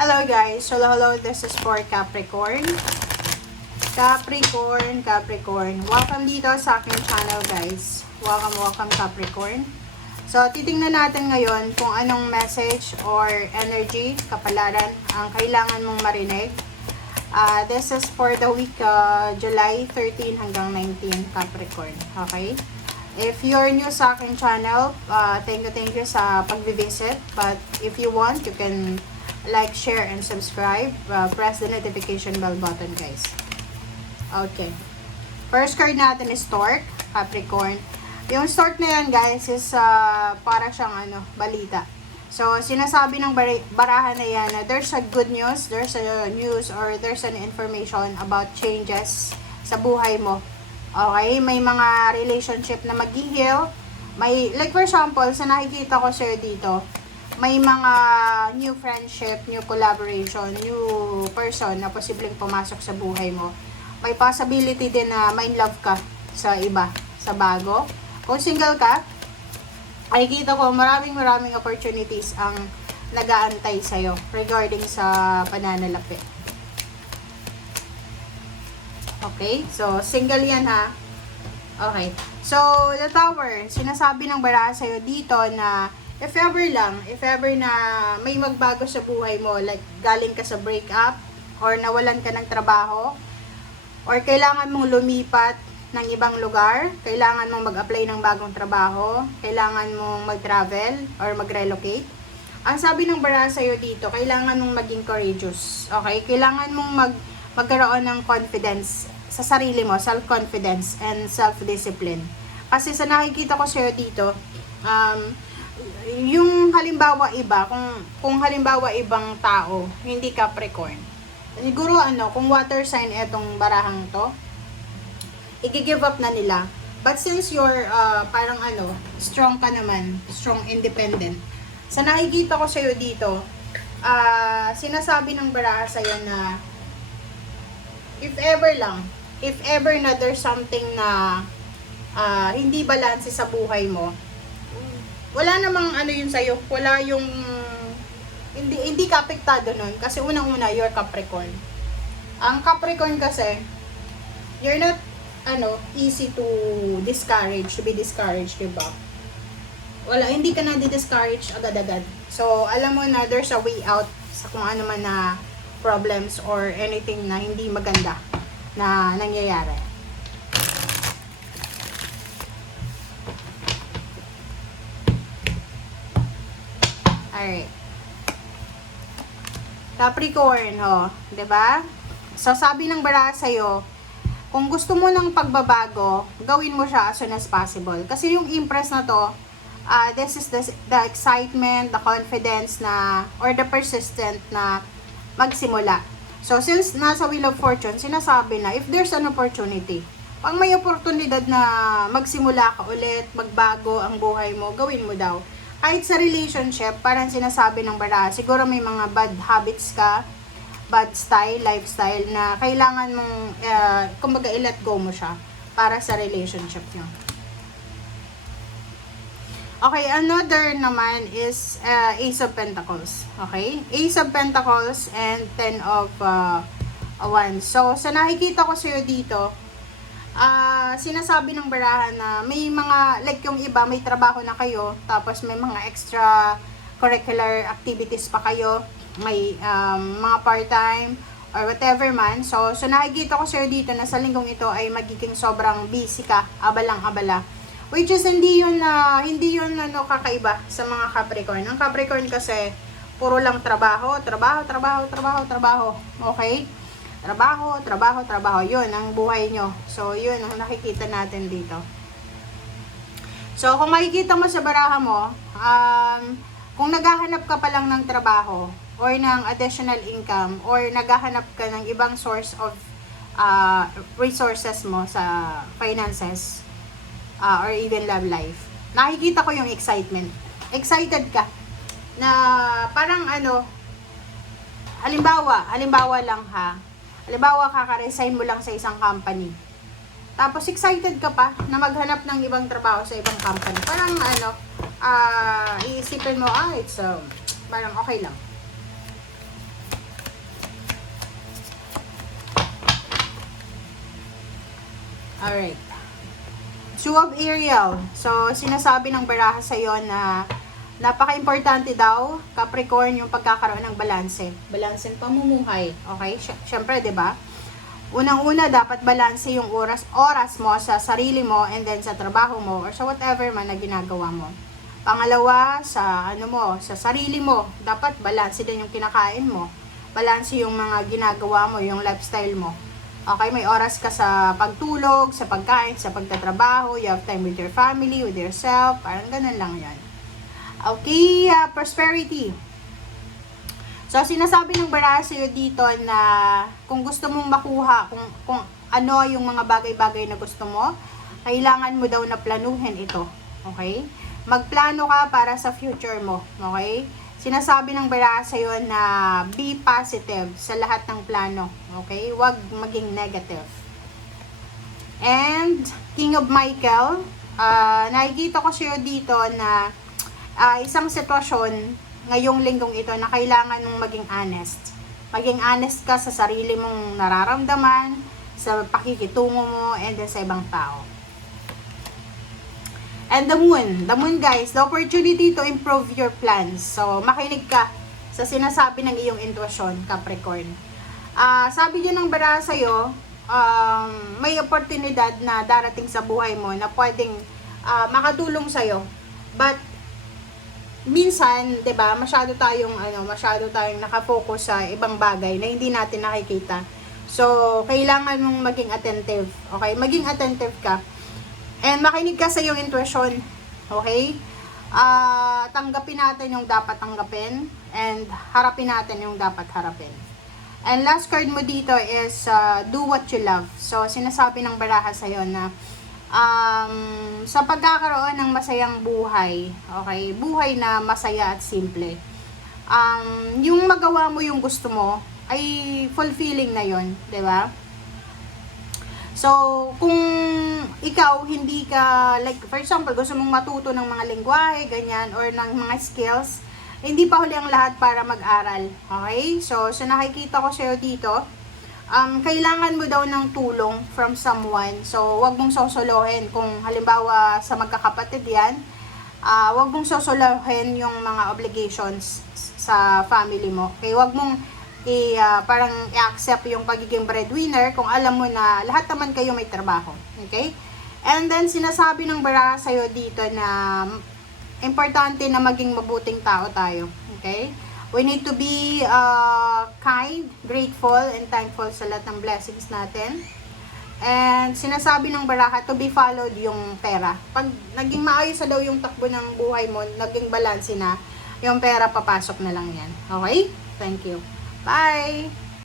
Hello guys, hello, this is for Capricorn. Capricorn. Welcome dito sa aking channel guys. Welcome Capricorn. So, titingnan natin ngayon kung anong message or energy, kapalaran ang kailangan mong marinig. This is for the week July 13 hanggang 19 Capricorn. Okay? If you're new sa aking channel, thank you sa pag-visit. But if you want, you can like, share, and subscribe. Press the notification bell button, guys. Okay. First card natin is Stork, Capricorn. Yung Stork na yan, guys, is para siyang balita. So, sinasabi ng barahan na yan na there's a good news, there's a news, or there's an information about changes sa buhay mo. Okay? May mga relationship na mag-heal. May, like for example, sa nakikita ko sa'yo dito, may mga new friendship, new collaboration, new person na posibleng pumasok sa buhay mo. May possibility din na ma-in love ka sa iba, sa bago. Kung single ka, ay kita ko maraming opportunities ang nag-aantay sa'yo regarding sa pananalapi. Okay? So, single yan ha. Okay. So, the Tower, sinasabi ng baraha sa'yo dito na if ever na may magbago sa buhay mo, like galing ka sa breakup, or nawalan ka ng trabaho, or kailangan mong lumipat ng ibang lugar, kailangan mong mag-apply ng bagong trabaho, kailangan mong mag-travel, or mag-relocate, ang sabi ng baraha sa'yo dito, kailangan mong maging courageous. Okay? Kailangan mong magkaroon ng confidence sa sarili mo, self-confidence, and self-discipline. Kasi sa nakikita ko sa'yo dito, yung halimbawa iba, kung halimbawa ibang tao, hindi Capricorn. Siguro kung water sign etong barahang to, i-give up na nila. But since you're parang strong ka naman, strong independent. Sa nakikita ko sa'yo dito, sinasabi ng baraha sa'yo na if ever na there's something na hindi balanse sa buhay mo, wala namang yun sa'yo. Wala yung hindi ka apektado nun. Kasi unang-una, you're Capricorn. Ang Capricorn kasi, you're not easy to be discouraged, diba? Wala, hindi ka na di-discourage agad-agad. So, alam mo na there's a way out sa kung ano man na problems or anything na hindi maganda na nangyayari. Alright. Capricorn, 'di ba? So, sabi ng baraha sa'yo, kung gusto mo ng pagbabago, gawin mo siya as soon as possible. Kasi yung impress na to, this is the excitement, the confidence na, or the persistent na magsimula. So, since nasa Wheel of Fortune, sinasabi na, if there's an opportunity, pag may oportunidad na magsimula ka ulit, magbago ang buhay mo, gawin mo daw. Kahit sa relationship, parang sinasabi ng baraha, siguro may mga bad habits ka, bad lifestyle na kailangan mong, kumbaga i-let go mo siya para sa relationship nyo. Okay, another naman is Ace of Pentacles. Okay? Ace of Pentacles and Ten of Wands. So, sa nakikita ko sa'yo dito, sinasabi ng baraha na may mga, like yung iba, may trabaho na kayo, tapos may mga extra curricular activities pa kayo, may mga part-time, or whatever man. So nakikita ko sa'yo dito na sa linggong ito ay magiging sobrang busy ka, abalang-abala. Which is hindi yun kakaiba sa mga Capricorn. Ang Capricorn kasi, puro lang trabaho. Okay? Trabaho. Yun ang buhay nyo. So, yun ang nakikita natin dito. So, kung makikita mo sa baraha mo, kung naghahanap ka pa lang ng trabaho, or ng additional income, or naghahanap ka ng ibang source of resources mo sa finances, or even love life, nakikita ko yung excitement. Excited ka. Na parang halimbawa lang ha, halimbawa kaka-resign mo lang sa isang company, tapos excited ka pa na maghanap ng ibang trabaho sa ibang company. Parang iisipin mo, it's parang okay lang. Alright. Two of Ariel. So, sinasabi ng baraha sa'yo na napaka-importante daw, Capricorn, yung pagkakaroon ng balanse. Balanse ng pamumuhay. Okay? Siyempre, di ba? Unang-una, dapat balanse yung oras mo sa sarili mo and then sa trabaho mo or sa whatever man na ginagawa mo. Pangalawa, sa sa sarili mo, dapat balanse din yung kinakain mo. Balanse yung mga ginagawa mo, yung lifestyle mo. Okay, may oras ka sa pagtulog, sa pagkain, sa pagtatrabaho, you have time with your family, with yourself, parang ganun lang yan. Okay, prosperity. So, sinasabi ng baraha sa'yo dito na kung gusto mong makuha, kung ano yung mga bagay-bagay na gusto mo, kailangan mo daw na planuhin ito. Okay? Magplano ka para sa future mo. Okay? Sinasabi ng baraha sa'yo na be positive sa lahat ng plano. Okay? Huwag maging negative. And, King of Michael, nakikita ko sa'yo dito na isang sitwasyon ngayong linggong ito na kailangan mong maging honest. Maging honest ka sa sarili mong nararamdaman, sa pakikitungo mo, and then sa ibang tao. And the moon guys, the opportunity to improve your plans. So, makinig ka sa sinasabi ng iyong intuition, Capricorn. Sabi din ng baraha sa'yo, may oportunidad na darating sa buhay mo na pwedeng makatulong sa'yo. But, minsan, 'di ba, masyado tayong nakafocus sa ibang bagay na hindi natin nakikita. So, kailangan mong maging attentive. Okay? Maging attentive ka. And makinig ka sa iyong intuition. Okay? Tanggapin natin yung dapat tanggapin and harapin natin yung dapat harapin. And last card mo dito is do what you love. So, sinasabi ng baraha sa'yo na sa pagkakaroon ng masayang buhay, okay, buhay na masaya at simple, yung magawa mo yung gusto mo ay fulfilling na yon, di ba? So, kung ikaw hindi ka, like for example, gusto mong matuto ng mga lengguwahe, ganyan, or ng mga skills, hindi pa huli ang lahat para mag-aral, okay? So nakikita ko sa'yo dito, kailangan mo daw ng tulong from someone. So, wag mong sosolohin. Kung halimbawa sa magkakapatid yan, wag mong sosolohin yung mga obligations sa family mo. Okay, wag mong parang i-accept yung pagiging breadwinner kung alam mo na lahat naman kayo may trabaho. Okay? And then, sinasabi ng baraha sa'yo dito na importante na maging mabuting tao tayo. Okay? We need to be kind, grateful, and thankful sa lahat ng blessings natin. And sinasabi ng baraha to be followed yung pera. Pag naging maayos na daw yung takbo ng buhay mo, naging balanse na, yung pera papasok na lang yan. Okay? Thank you. Bye!